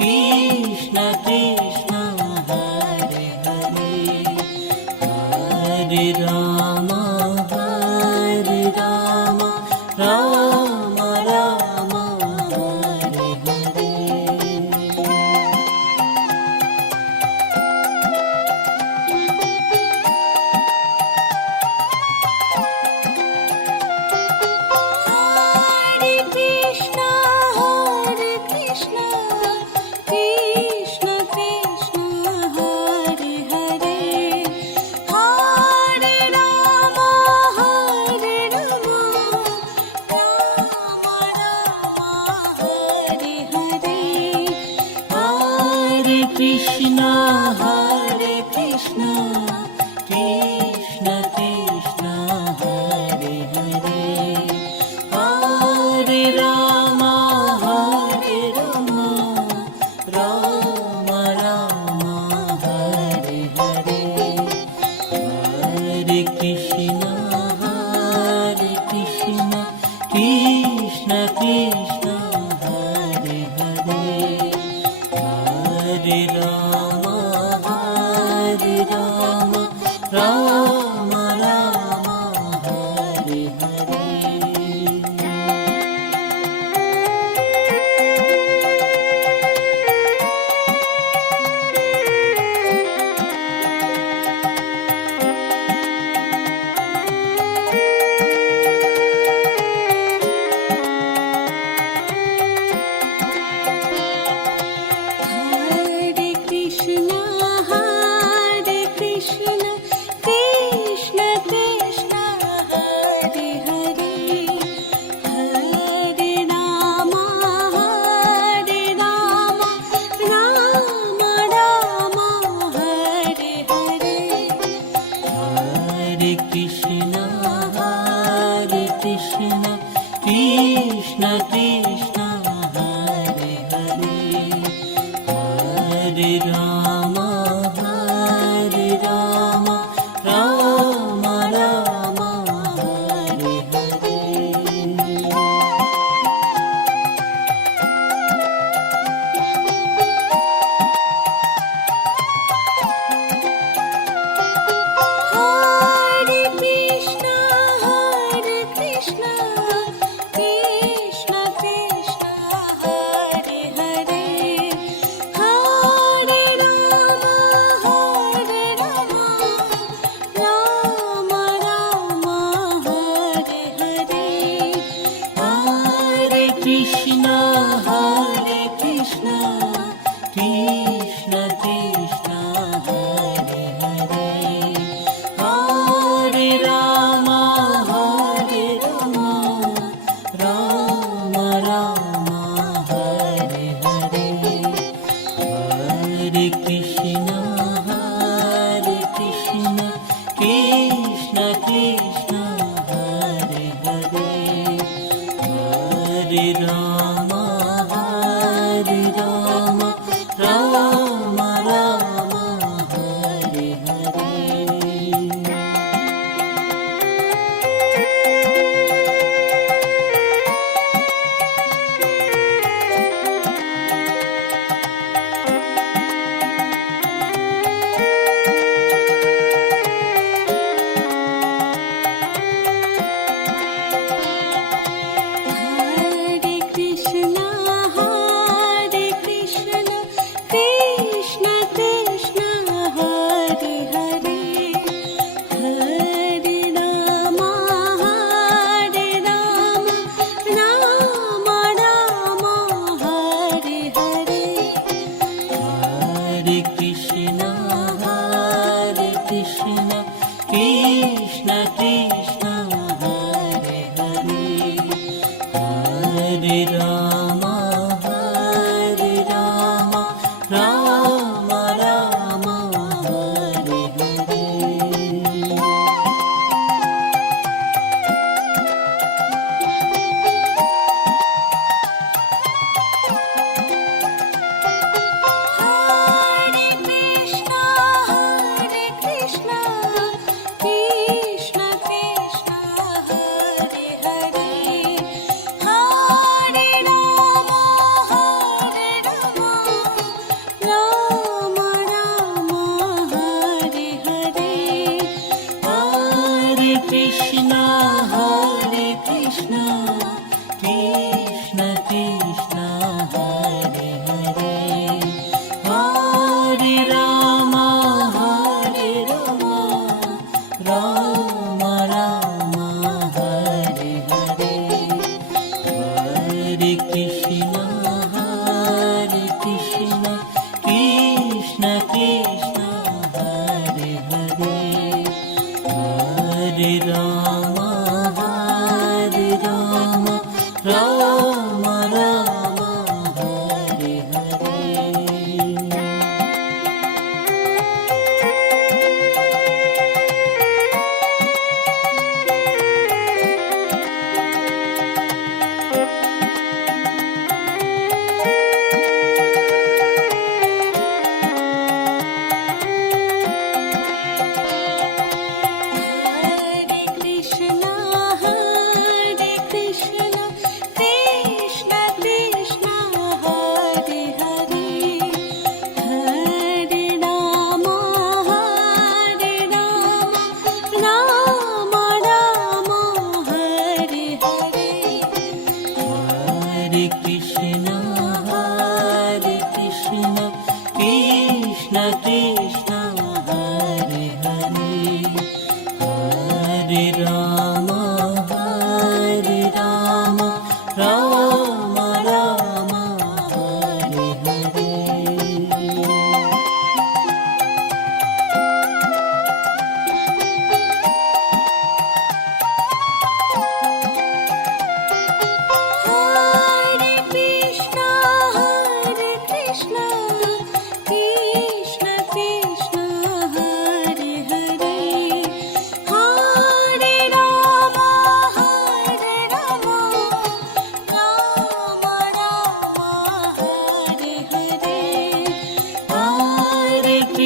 Krishna Krishna Hare Hare, Hare Ram Ram Ram Hare Hare. Krishna Hare Krishna, Krishna Krishna Hare Hare, Hare Ram Ram Ram Hare Hare, Hare Krishna Krishna Krishna Hare Hare, Hare Ram Ram Ram Hare Hare. Krishna Hare Krishna, Krishna Krishna Hare Hare, Hare Ram Ram Ram Hare Hare. Krishna Hare Krishna, Krishna Krishna Hare Hare, Hare Ram Ram Ram Hare Hare, Hare Krishna Krishna Krishna Hare Hare, Hare Ram Ram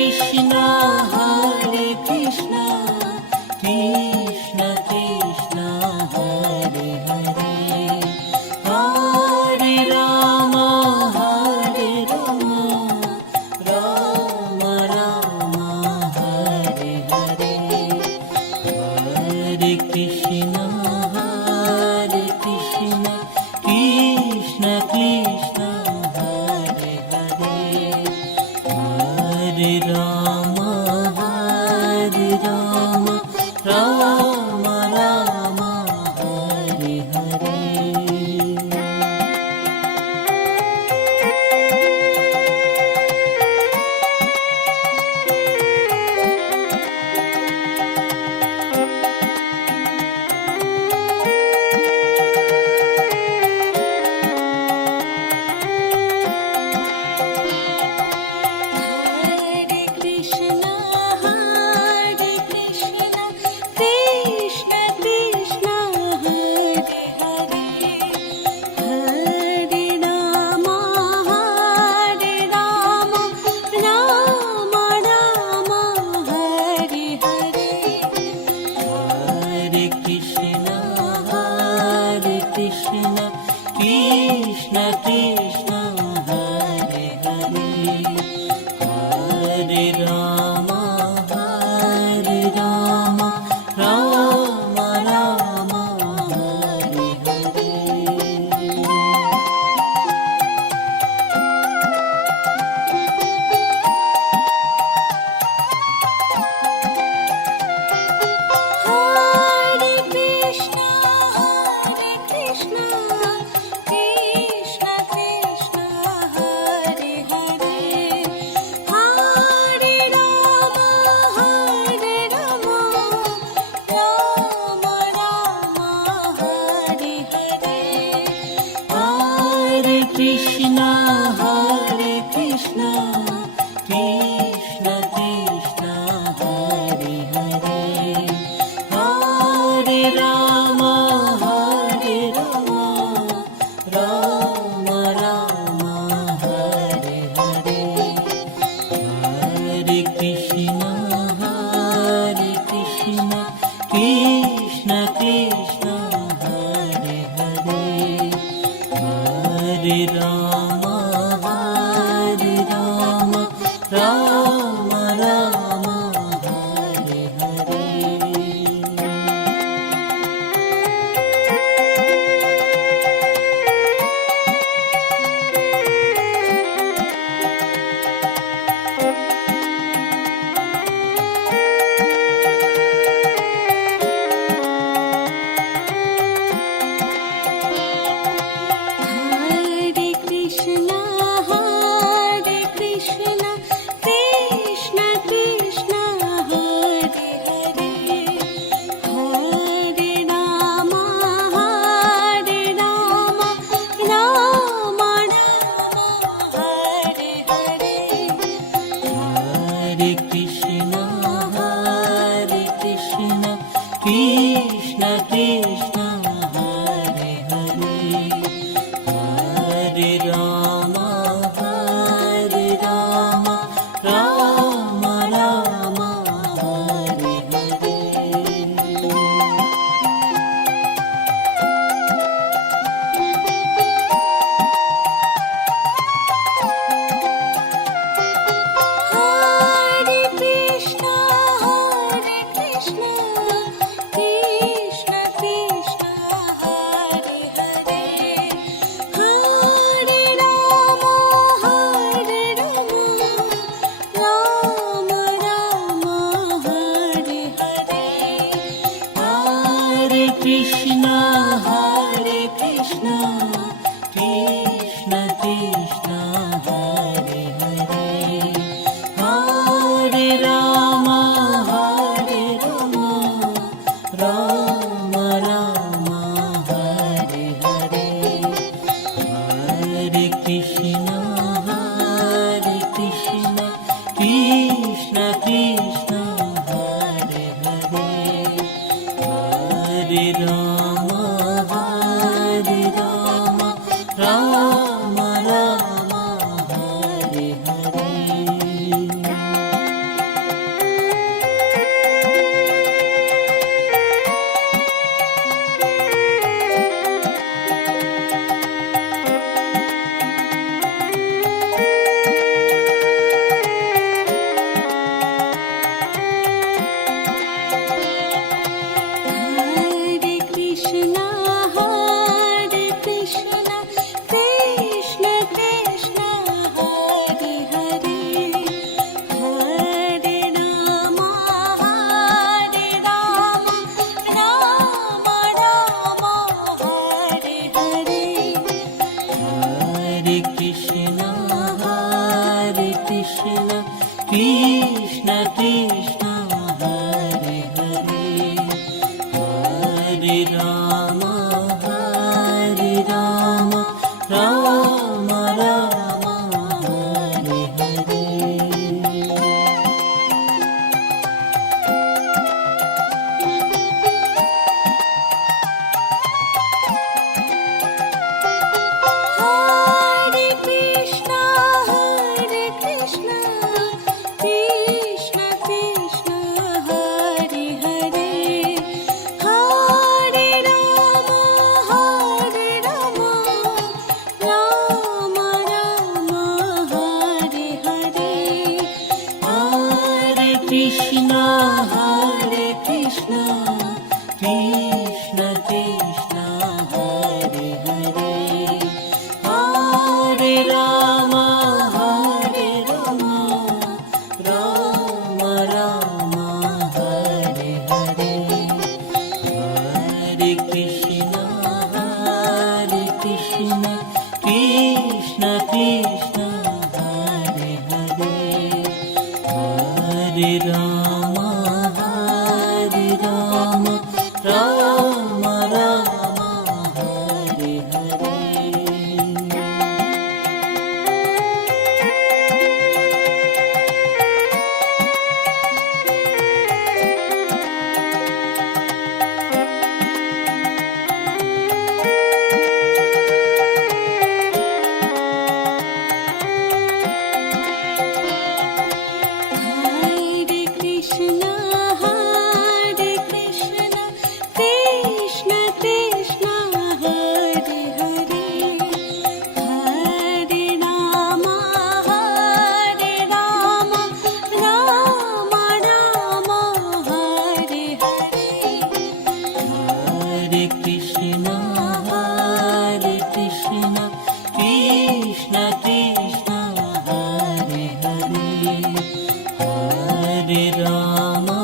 Krishna, Hare Krishna, Krishna Krishna Krishna Krishna Hare Hare Hare Ram Ram Ram Hare Hare. Hare Krishna, Hare Krishna, Krishna Krishna, Hare Hare, Hare Rama, Hare Rama, Rama Rama, Hare Hare. Hare Krishna, Hare Krishna, Krishna Krishna, Hare Hare, Hare Rama, Hare Rama, Rama Rama, Hare Hare. Hare Krishna, Hare Krishna, Krishna Krishna, Hare Hare, Hare Rama, Hare Rama, Rama Rama, Hare Hare. Hare Krishna, Hare Krishna, Krishna Krishna, Hare Hare, Hare Rama, Hare Rama, Rama Rama, Hare Hare. Hare Krishna, Hare Krishna, Krishna Krishna, Hare Hare, Hare Rama,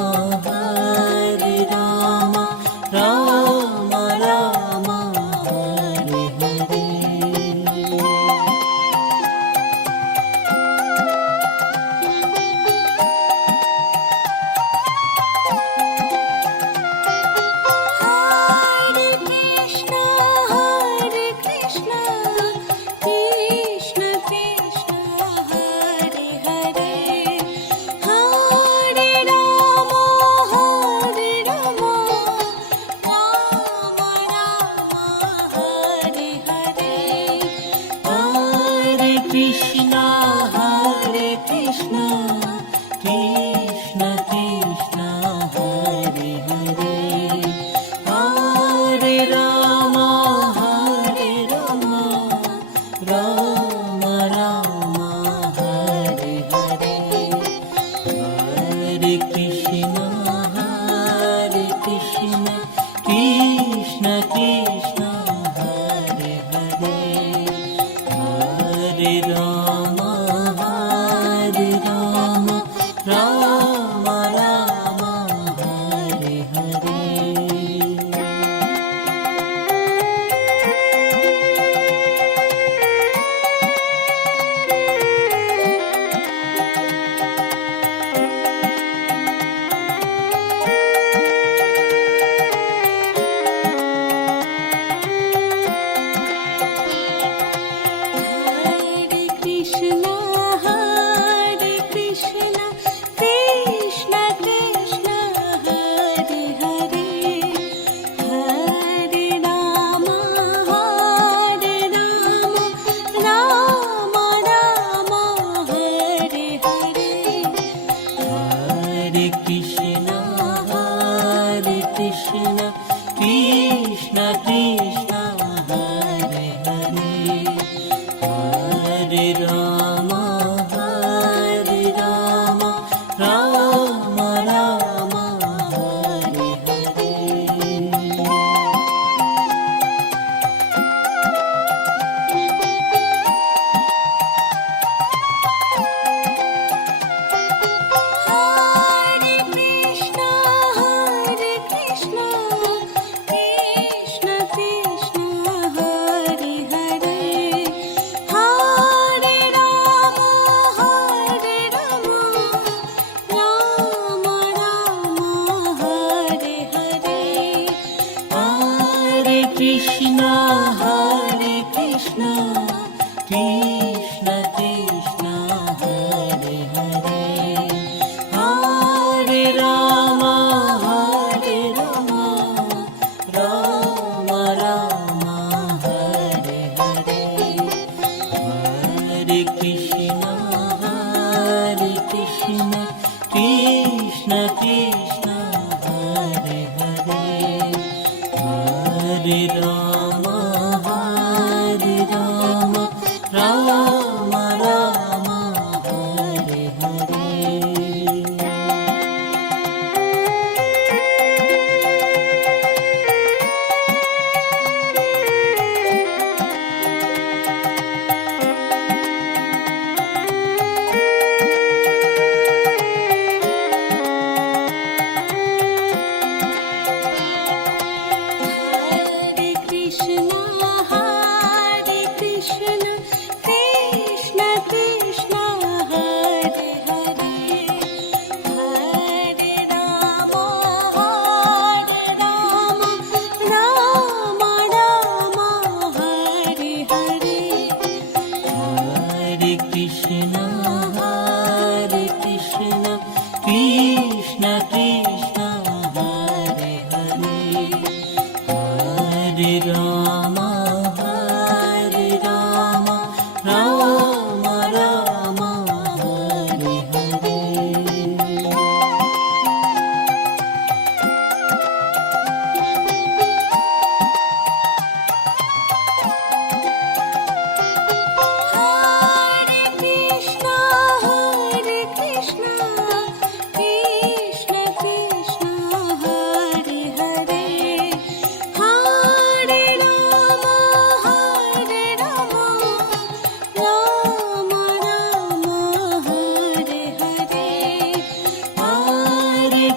Hare Rama, Rama Rama, Hare Hare. Hare Krishna, Hare Krishna, Krishna Krishna, Hare Hare, Hare Rama, Hare Rama, Rama Rama, Hare Hare. Hare Krishna, Hare Krishna, Krishna Krishna, Hare Hare, Hare Rama, Hare Rama, Rama Rama, Hare Hare. Hare Krishna, Hare Krishna, Krishna Krishna, Hare Hare, Hare Rama, Hare Rama,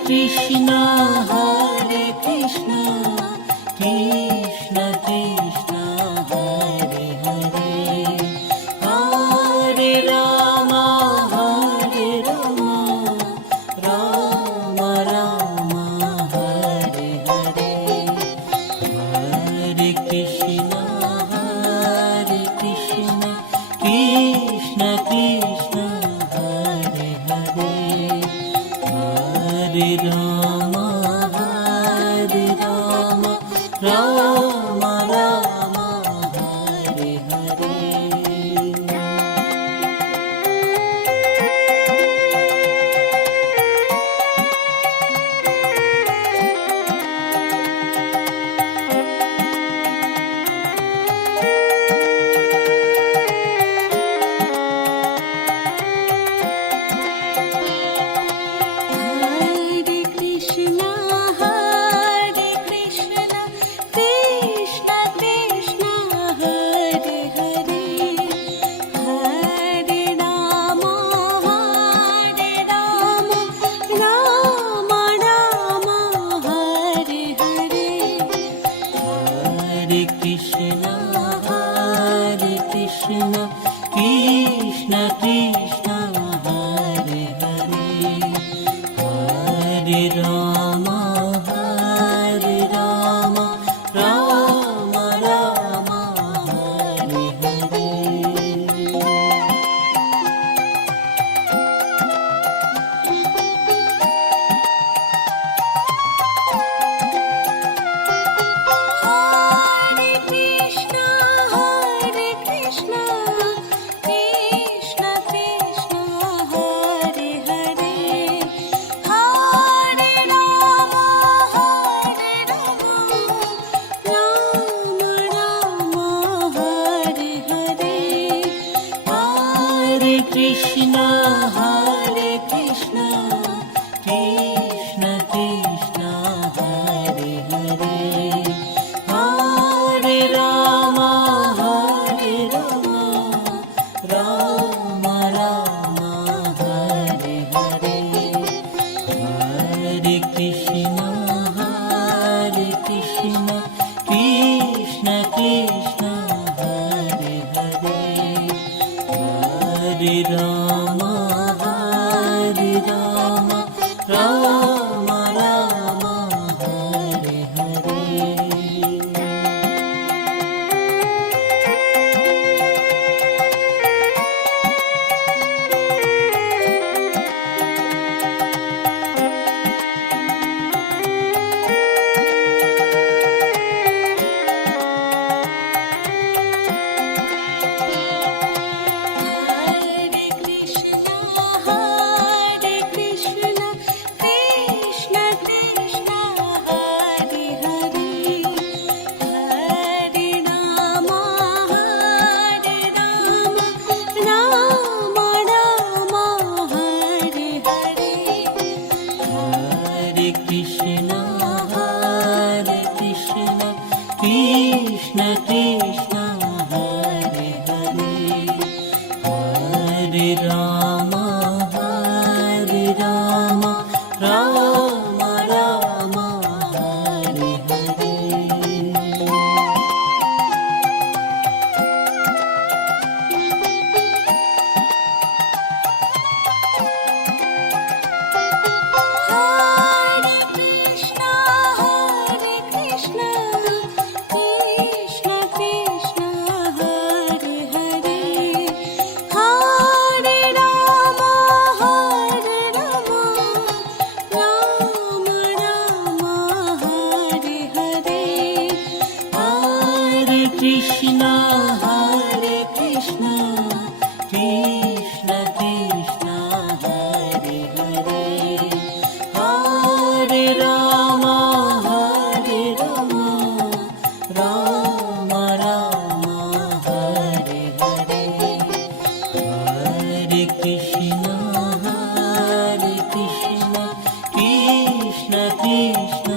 Krishna Krishna Krishna Hare Hare, Hare Ram Ram Ram Hare Hare, Hare Krishna Krishna Krishna Hare Hare, Hare Ram Ram Ram Hare Hare. Hare Krishna, Krishna Krishna, Hare Hare, Hare Rama, Rama Rama, Hare Hare. Hare Krishna Krishna Krishna Hare Hare, Hare Ram Ram Ram Hare Hare. Hare Krishna, Krishna Krishna, Hare Hare, Hare Rama, Rama Rama, Hare Hare. Hare Krishna Krishna Krishna Hare Hare, Hare Ram Ram Ram Hare Hare, Hare Krishna Krishna Krishna Hare Hare, Hare Ram Ram Ram Hare Hare. Hare Krishna, Krishna Krishna, Hare Hare, Hare Rama, Rama Rama, Hare Hare. Hare Krishna Krishna Krishna Hare Hare, Hare Ram Ram Ram Hare Hare. Hare Krishna, Krishna Krishna, Hare Hare, Hare Rama, Rama Rama, Hare Hare. Hare Krishna Krishna Krishna Hare Hare, Hare Ram Ram Ram Hare Hare, Hare Krishna Krishna Krishna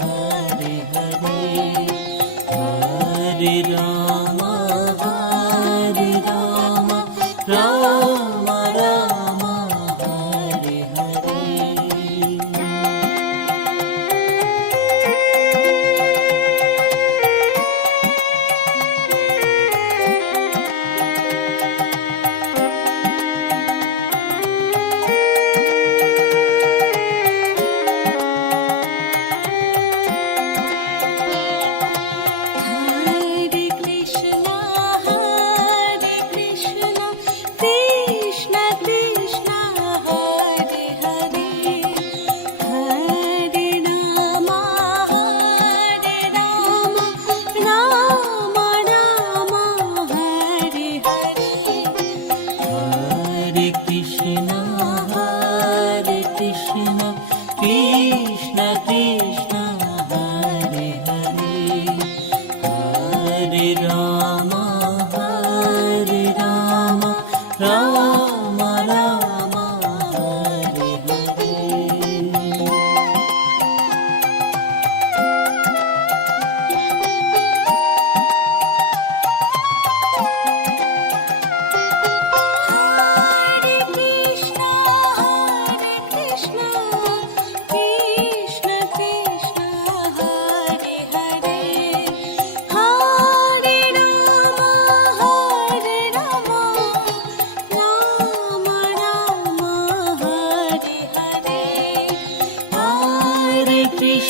Hare Hare, Hare Ram Ram Ram Hare Hare.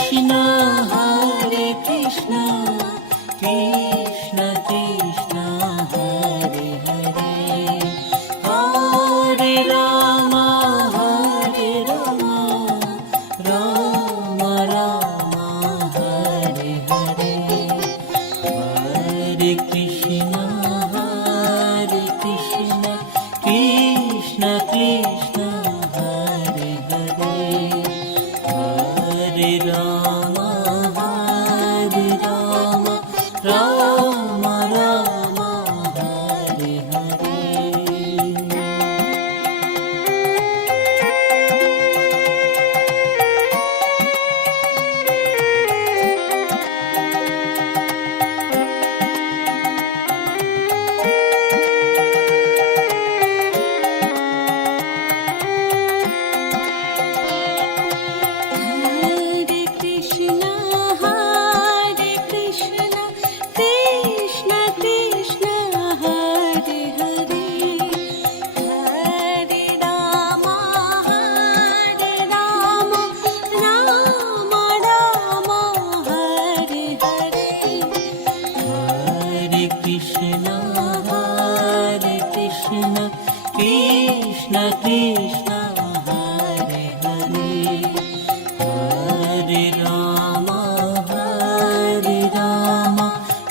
Krishna Hare Krishna Krishna Krishna Hare Hare Hare Ram Ram Ram Hare Hare Hare Krishna Krishna Krishna Hare Hare Hare Ram Ram Ram Hare Hare Hare Krishna, Hare Krishna, Krishna Krishna, Hare Hare, Hare Rama, Rama Rama, Hare Hare. Hare Krishna Krishna Krishna Hare Hare Hare Ram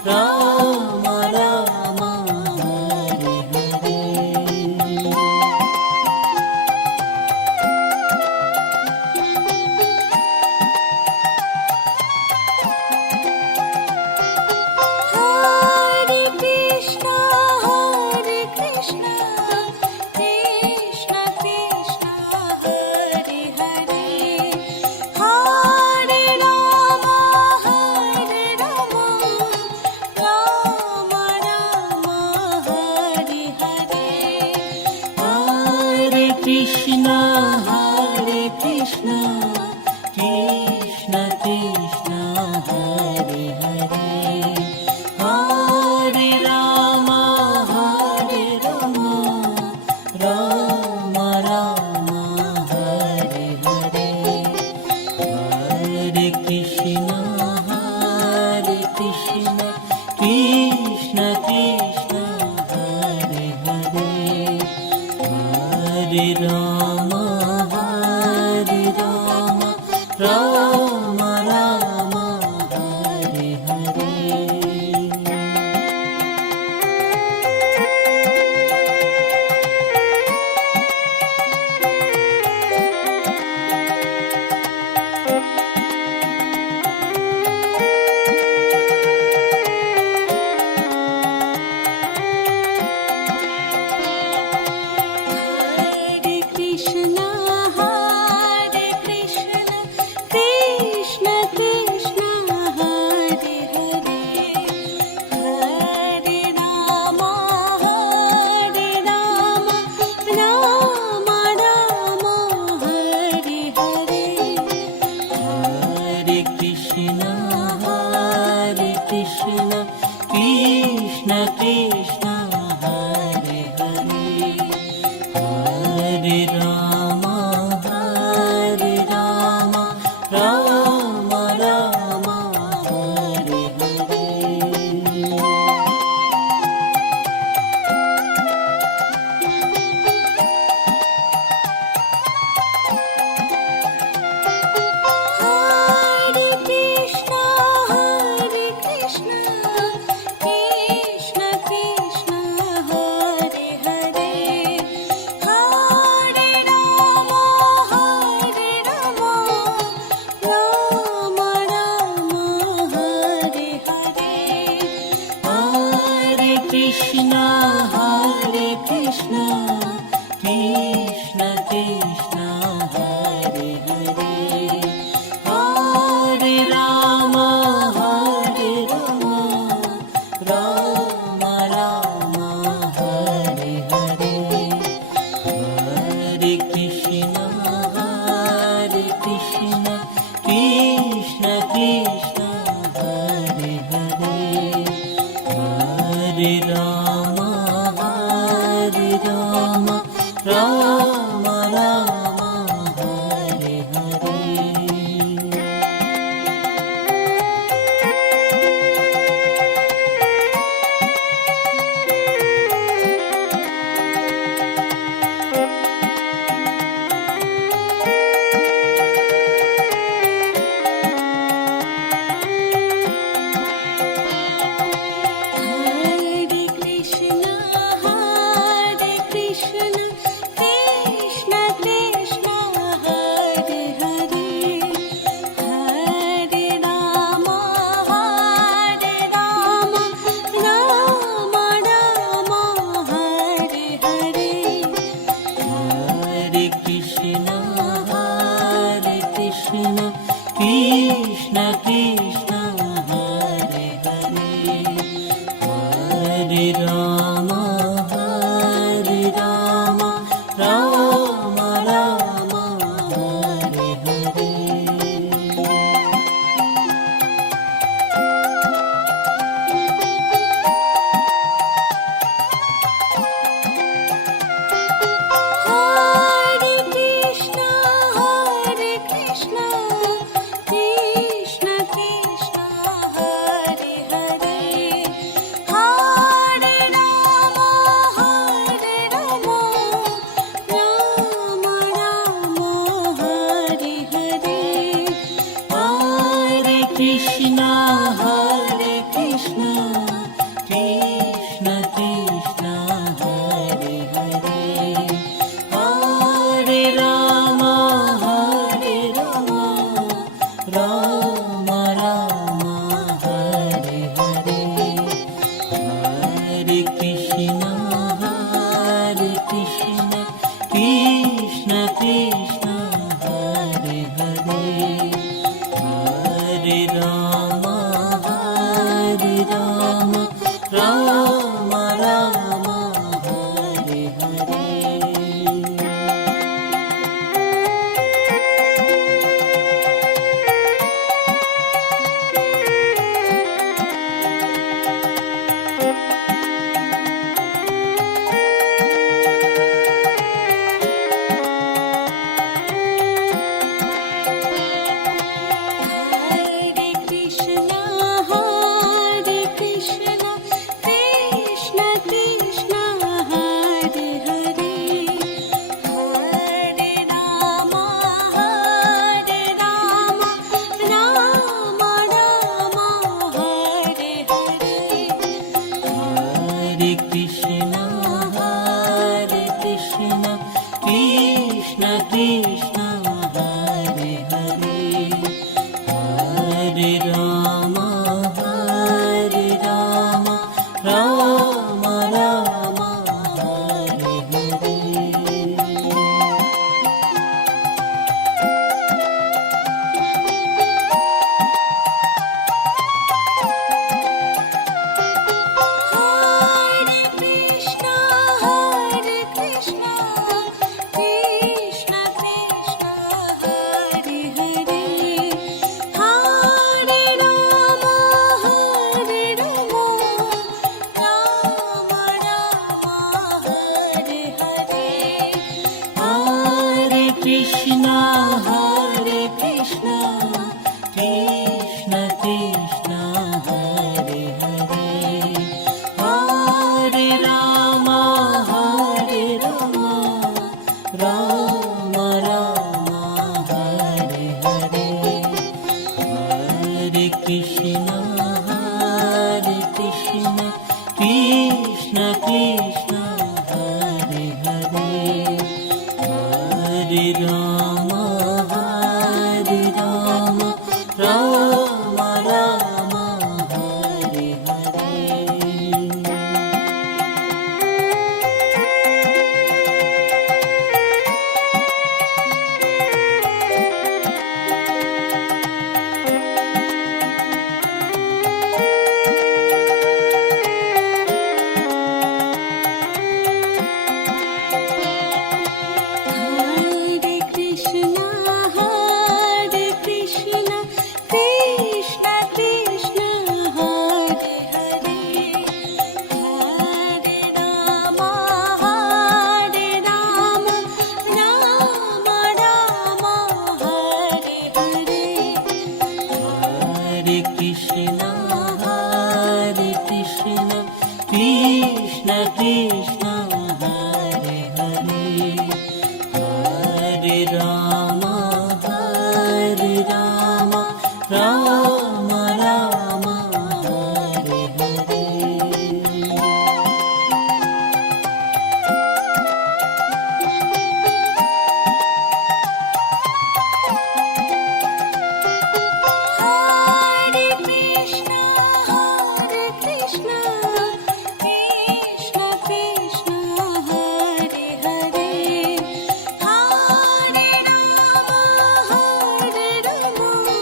Ram Ram Hare Hare Hare Krishna, Krishna Krishna, Hare Hare, Hare Rama, Rama Rama, Hare Hare. Hare Krishna Krishna Krishna Hare Hare Hare Ram Ram Ram Hare Hare Hare Krishna Krishna Krishna Hare Hare Hare Ram Ram Ram Hare Hare Hare Krishna, Krishna Krishna, Hare Hare, Hare Rama, Rama Rama, Hare Hare. Hare Krishna Krishna Krishna Hare Hare Hare Ram Ram Ram Hare Hare Hare Krishna, Krishna Krishna, Hare Hare, Hare Rama, Rama Rama, Hare Hare. Hare Krishna Krishna Krishna Hare Hare Hare Ram Ram Ram Hare Hare Hare Krishna Krishna Krishna Hare Hare Hare Ram Ram Ram Hare Hare Krishna Krishna Hare Hare Hare Ram Ram Ram Hare Hare. Hare Krishna, Hare Krishna, Krishna Krishna, Hare Hare, Hare Rama, Rama Rama, Hare Hare. Hare Krishna, Krishna Krishna, Hare Hare, Hare Rama, Rama Rama, Hare Hare. Hare Krishna, Krishna Krishna, Hare Hare, Hare Rama, Rama Rama, Hare Hare. Hare Krishna, Krishna Krishna, Hare Hare, Hare Rama, Rama Rama, Hare Hare. Hare Krishna, Krishna Krishna, Hare Hare, Hare Rama, Rama Rama, Hare Hare. Hare Krishna, Krishna Krishna, Hare Hare, Hare Rama, Rama Rama, Hare Hare. Hare Krishna, Krishna Krishna, Hare Hare, Hare Rama, Rama Rama, Hare Hare. Hare Krishna, Krishna Krishna, Hare Hare, Hare Rama,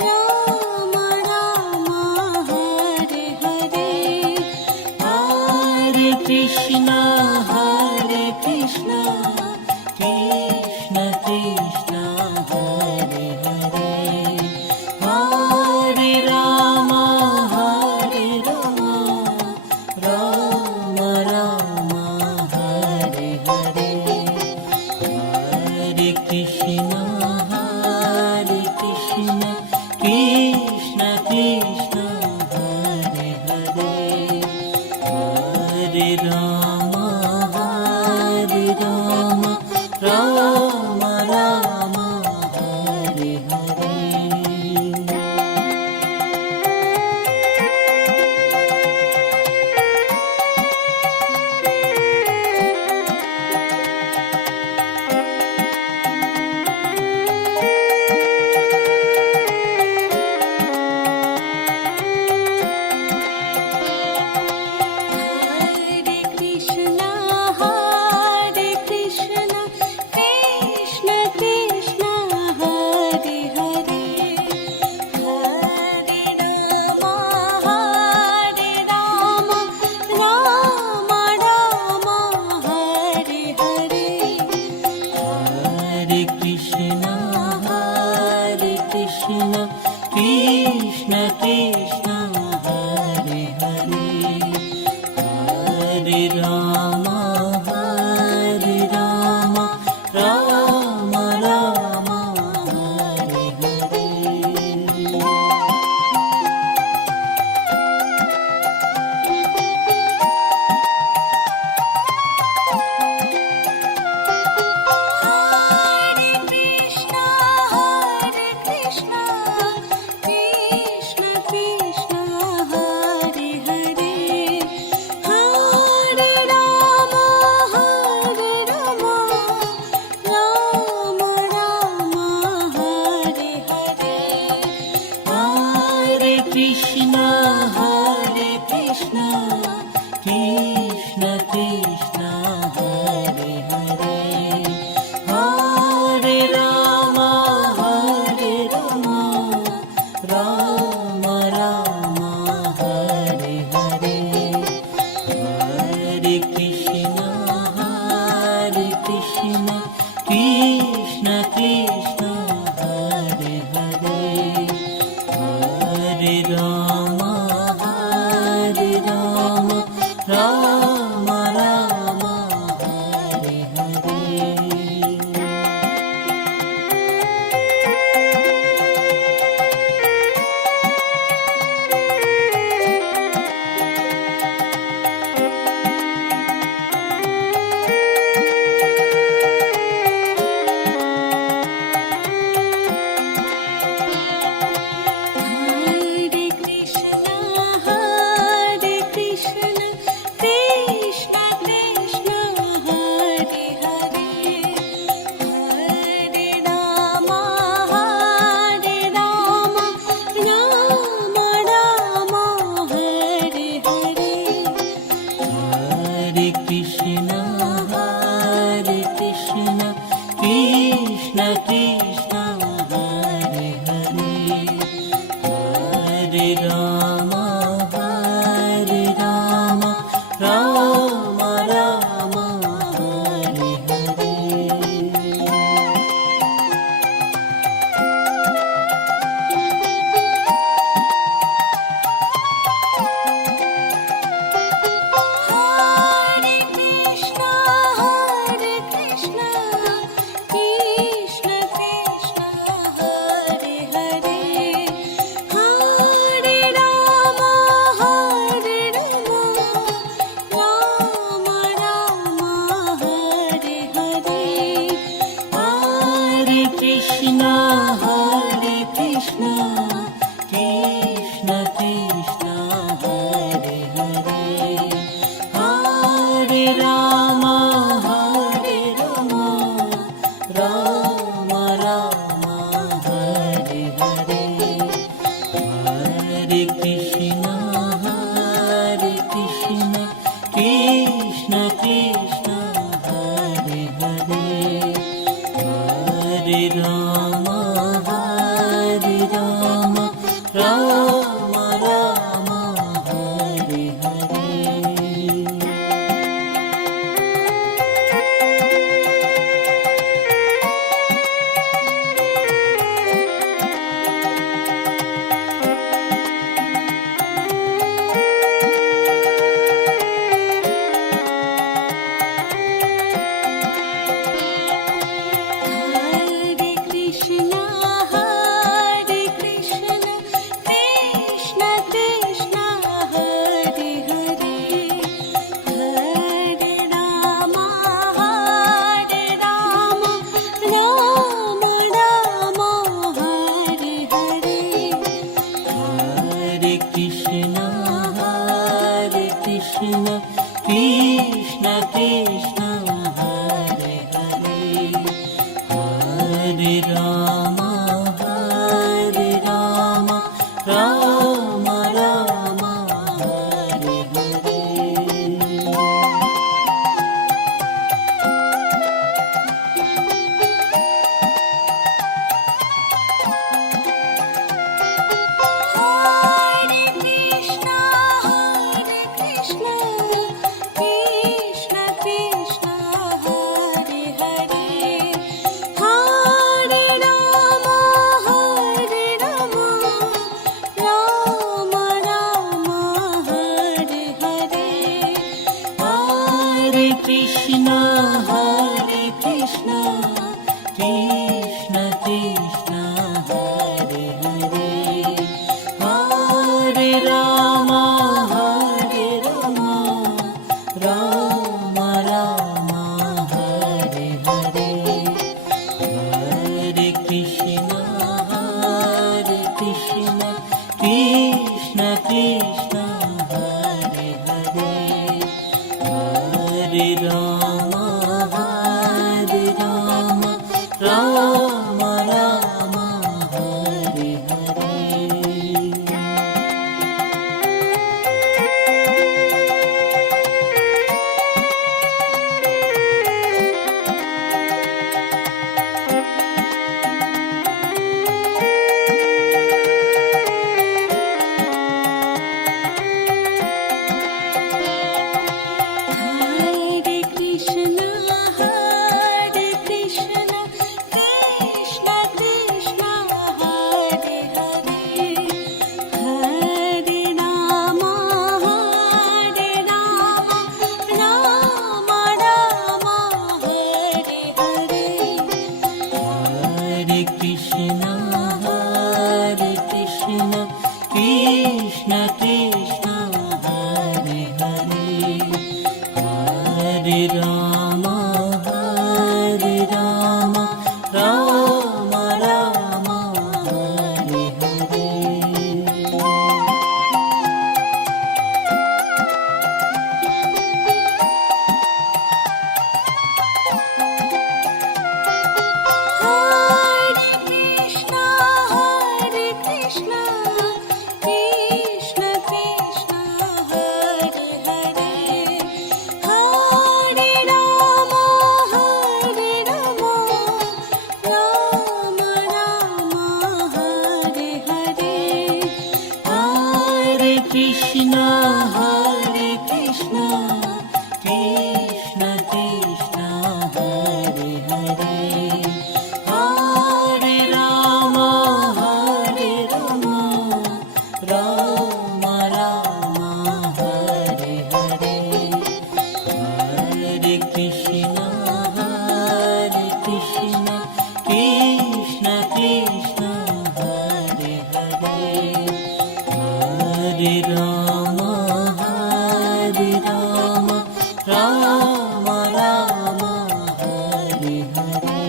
Rama Rama, Hare Hare. Hare Krishna, Krishna Krishna, Hare Hare, Hare Rama, Rama Rama, Hare Hare. Hare Krishna, Krishna Krishna, Hare Hare, Hare Rama, Rama Rama, Hare Hare. Hare Krishna, Krishna Krishna Krishna Krishna Hare Hare Hare Ram Ram Ram Hare Hare. Krishna Hare Krishna Krishna Krishna Hare Hare Hare Ram Ram Ram Hare Hare Hare Krishna Krishna Krishna Hare Hare Hare Ram Ram Ram Hare Hare. Krishna Krishna Krishna Krishna Hare Hare Hare Ram Ram Ram Hare Hare. Krishna Hare Krishna Krishna Krishna Hare Hare Hare Ram Ram Ram Hare Hare Hare Krishna Krishna Krishna Krishna Hare Hare Hare Ram Ram Ram Hare Hare. Krishna Krishna Krishna Krishna Hare Hare Hare Ram Ram Ram Hare Hare. Hare Rama Krishna Krishna Hare Hare, Hare Ram Ram Ram Hare Hare, Hare Krishna Krishna Krishna Hare Hare, Hare Ram Ram Ram Hare Hare. Hare Krishna, Hare Krishna, Krishna Krishna, Hare Hare, Hare Rama, Rama Rama, Hare Hare. Hare Krishna, Krishna Krishna, Hare Hare, Hare Rama, Rama Rama, Hare Hare. Hare Krishna, Krishna Krishna, Hare Hare, Hare Rama, Rama Rama, Hare Hare. Hare Krishna, Krishna Krishna, Hare Hare, Hare Rama, Rama Rama, Hare Hare, Hare Krishna, Krishna Krishna, Hare Hare, Hare Rama, Rama Rama, Hare Hare.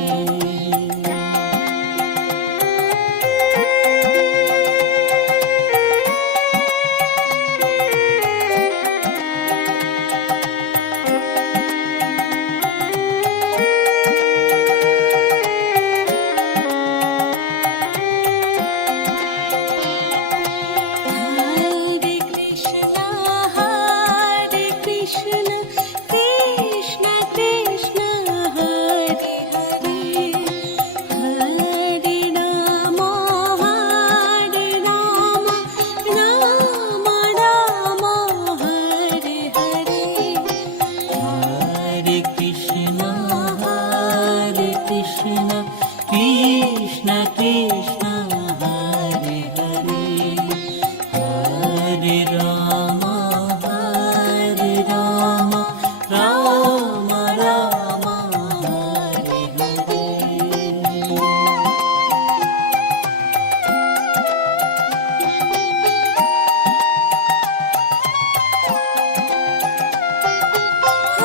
Hare Krishna, Krishna Krishna, Hare Hare, Hare Rama, Rama Rama, Hare Hare. Hare Krishna, Krishna Krishna, Hare Hare, Hare Rama, Rama Rama, Hare Hare.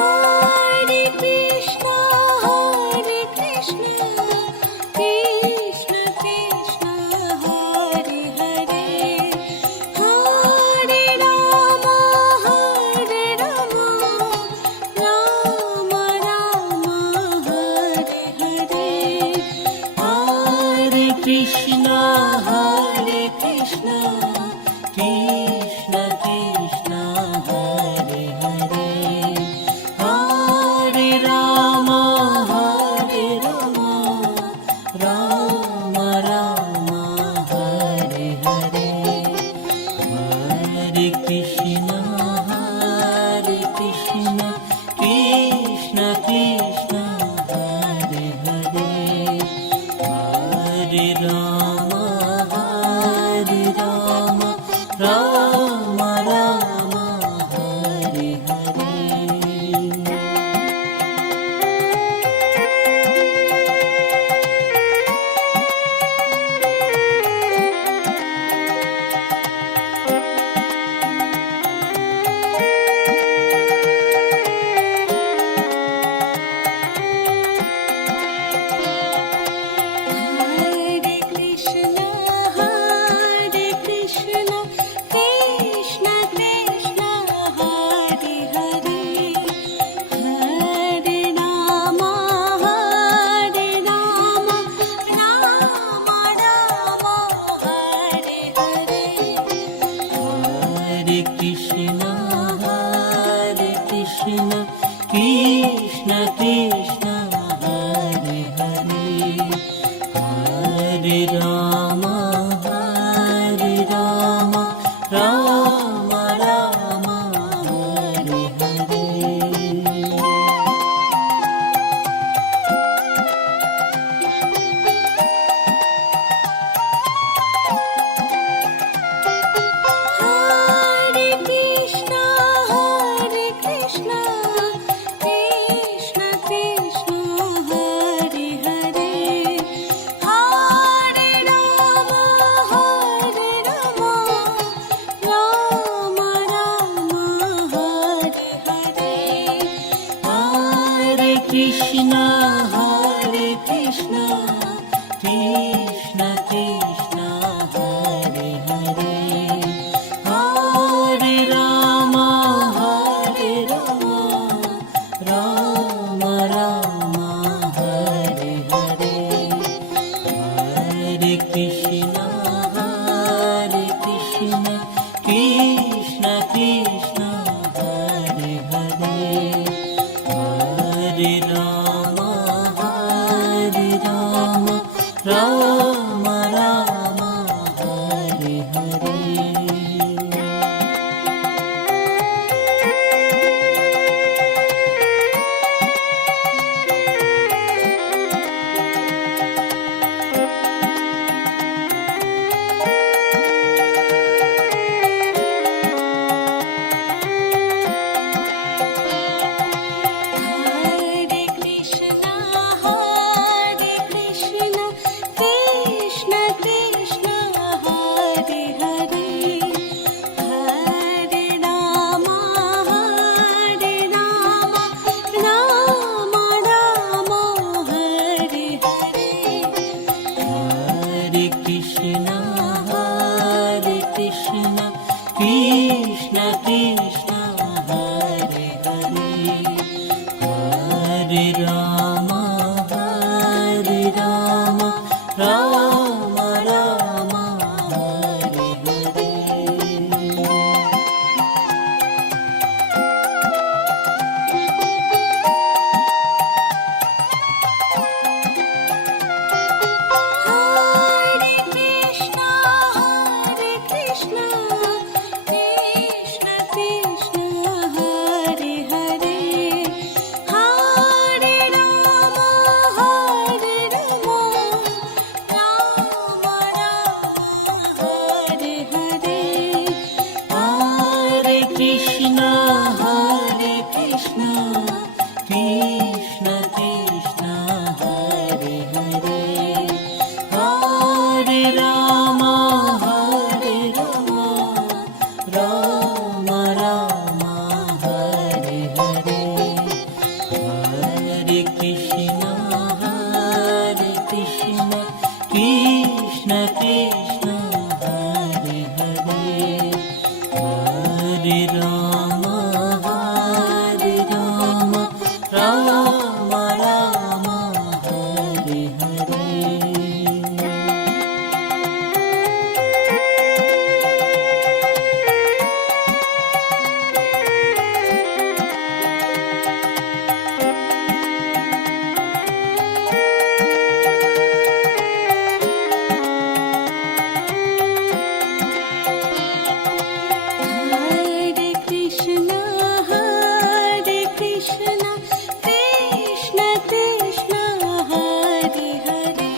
Hare Krishna, Krishna Krishna, Hare Hare, Hare Rama, Rama Rama, Hare Hare. Hare Krishna, Krishna Krishna, Hare Hare, Hare Rama, Rama Rama, Hare Hare, Hare Krishna, Krishna Krishna, Hare Hare, Hare Rama. Krishna Krishna Hare Hare Hare Rama Rama Rama Hare Hare Hare Krishna Krishna Krishna Hare Hare Hare Rama Rama Rama Hare Hare Hare Krishna, Krishna Krishna, Hare Hare, Hare Rama, Rama Rama, Hare Hare. Hare Krishna Krishna Krishna Hare Hare Hare Rama Rama Rama Hare Hare Hare Krishna, Krishna Krishna, Hare Hare, Hare Rama, Rama Rama, Hare Hare. Hare Krishna Krishna Krishna Hare Hare Hare Rama Rama Rama Hare Hare Hare Krishna Krishna Krishna Hare Hare Hare Rama Rama Rama Hare Hare Hare Krishna, Krishna Krishna, Hare Hare,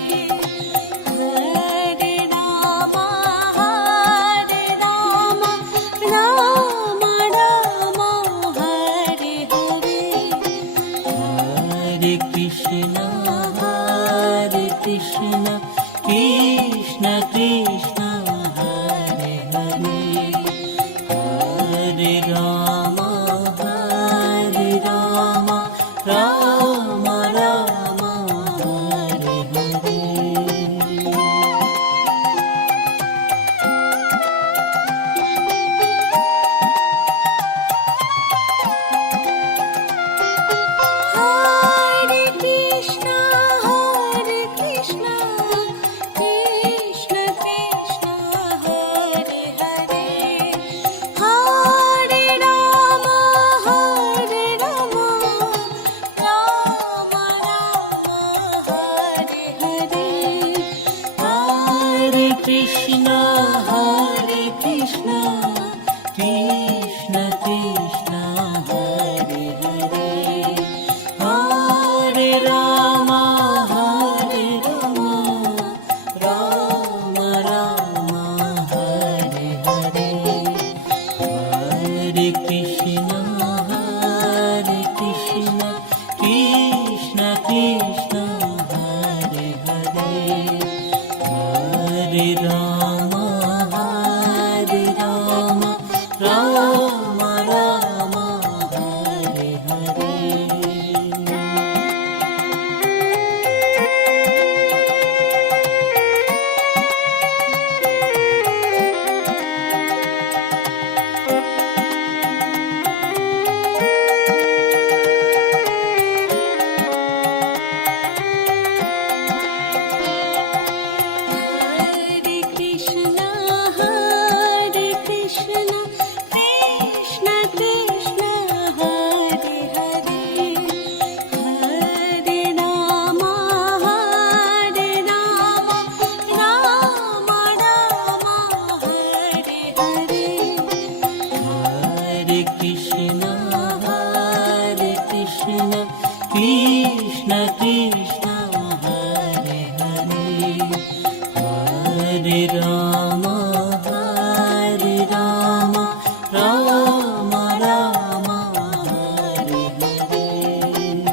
Hare Rama, Rama Rama, Hare Hare. Hare Krishna Krishna Krishna Hare Hare Hare Rama Rama Rama Hare Hare Hare Krishna, Krishna Krishna, Hare Hare, Hare Rama, Rama Rama, Hare Hare. Hare Krishna Krishna Krishna Hare Hare Hare Rama Rama Rama Hare Hare Hare Krishna Krishna Krishna Hare Hare Hare Rama Hare Rama, Hare Rama, Rama Rama, Hare Hare.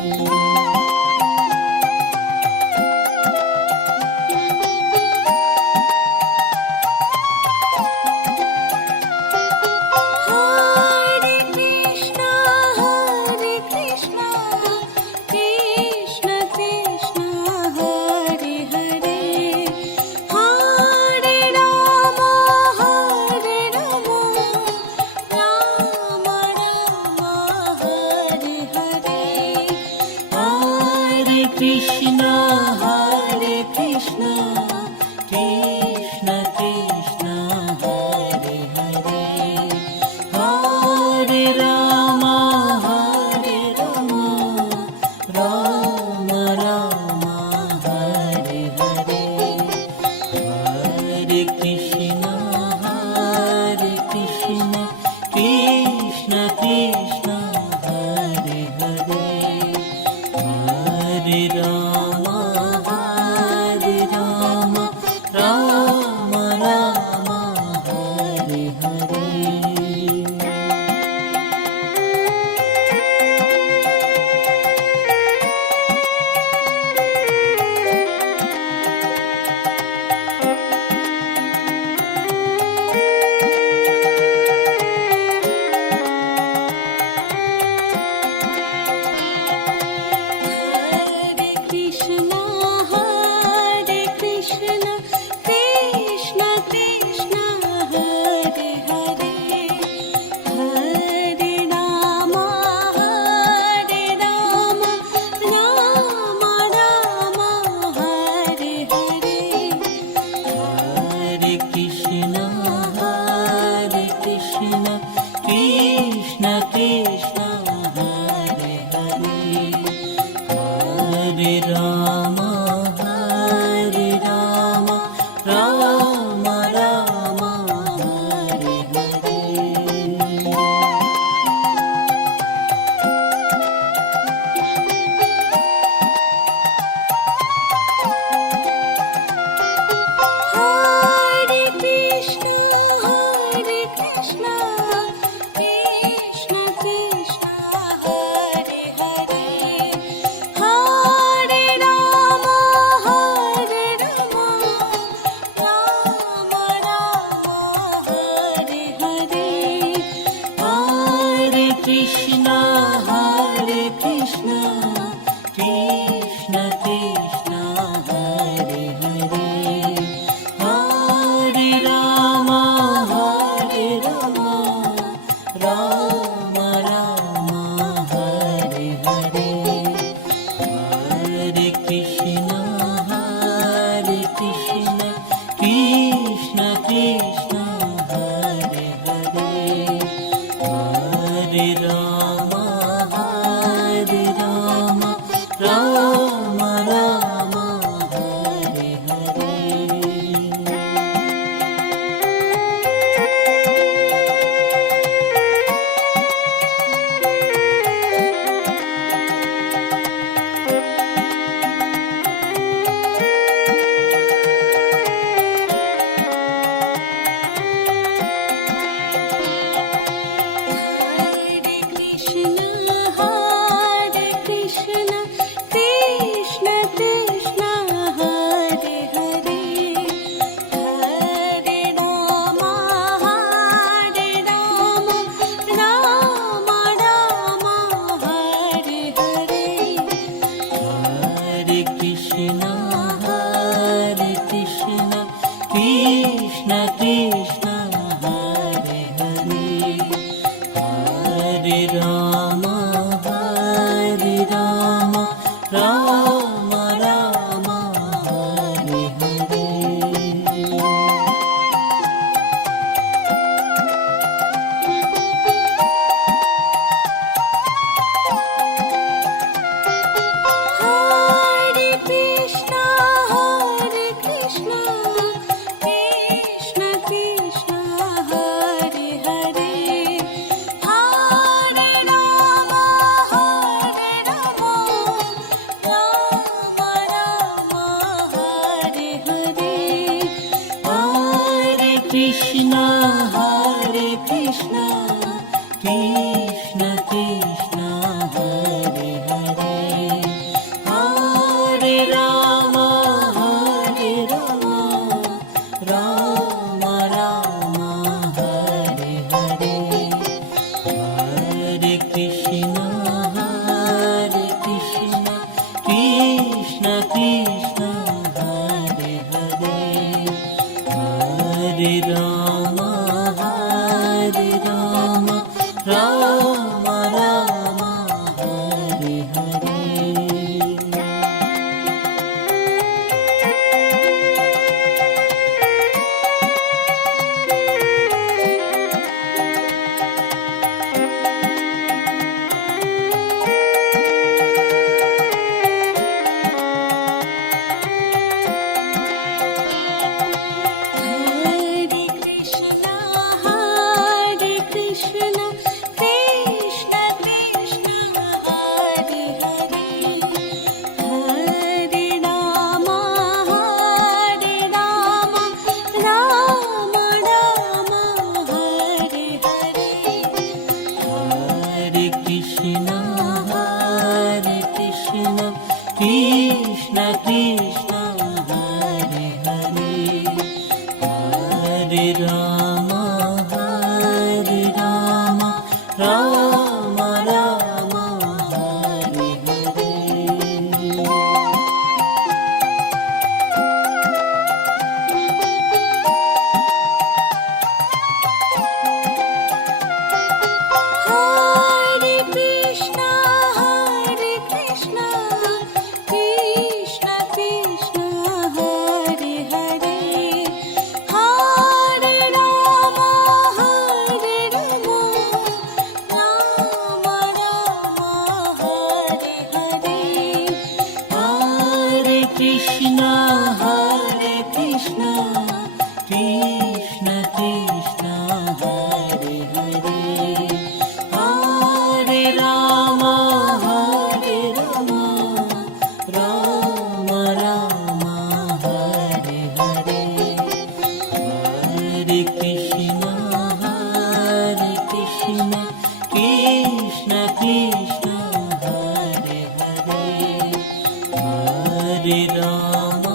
Hare Krishna, Krishna Krishna, Hare Hare, Hare Krishna Hare Krishna Krishna Krishna Hare Hare Hare Ram Ram Ram Hare Hare Hare Krishna Krishna Krishna Hare Hare Hare Ram Ram Ram Hare Hare Hare Krishna, Krishna Krishna, Hare Hare, Hare Rama, Rama Rama, Hare Hare. Hare Krishna Krishna Krishna Hare Hare Hare Ram Ram Ram Hare Hare Hare Krishna, Krishna Krishna, Hare Hare, Hare Rama, Rama Rama, Hare Hare. Hare Krishna Krishna Krishna Hare Hare Hare Ram Ram Ram Hare Hare Hare Krishna Krishna Krishna Hare Hare Hare Ram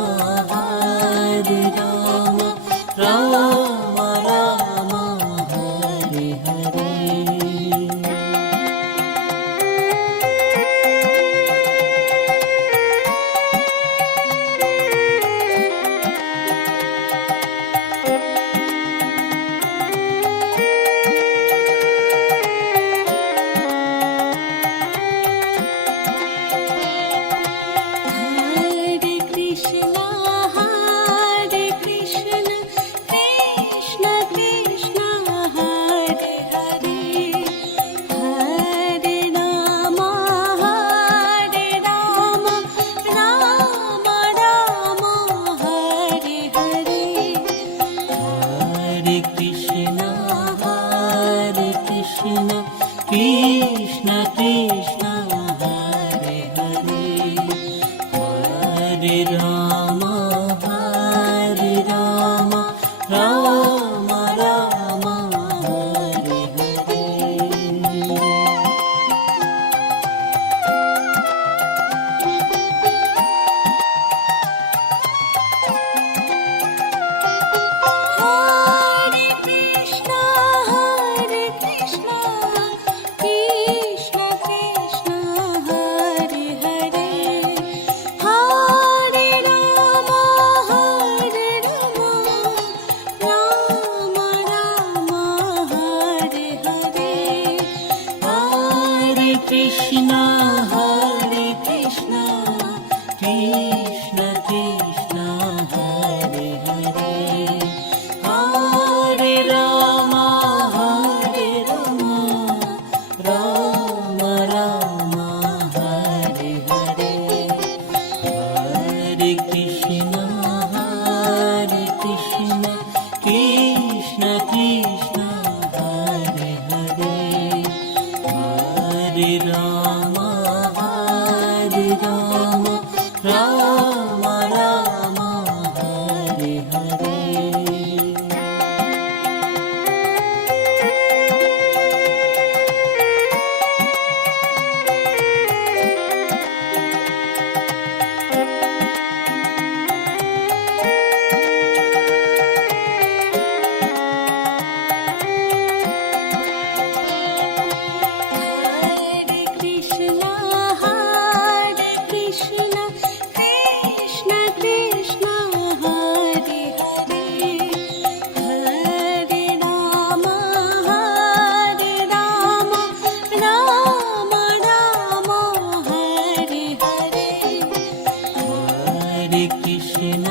Krishna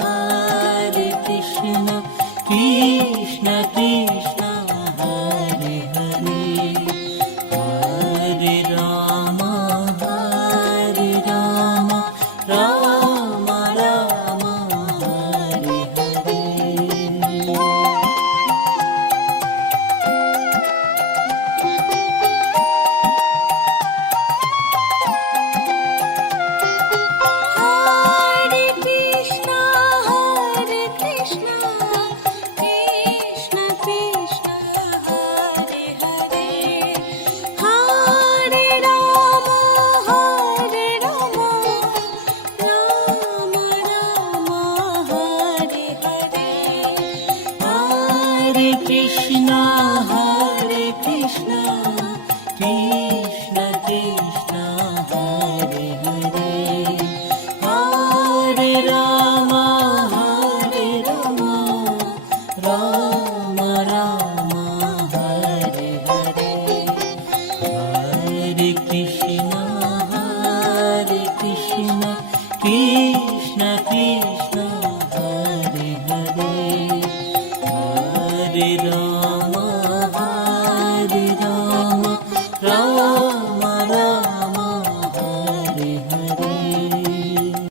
Hare Krishna Krishna Krishna Hare Hare Hare Ram Ram Ram Hare Hare Hare Krishna, Hare Krishna, Krishna Krishna, Hare Hare, Hare Rama, Hare Rama, Rama Rama, Hare Hare. Hare Krishna, Hare Krishna, Krishna Krishna, Hare Hare, Hare Rama, Hare Rama, Rama Rama, Hare Hare, Hare Krishna, Hare Krishna, Krishna Krishna.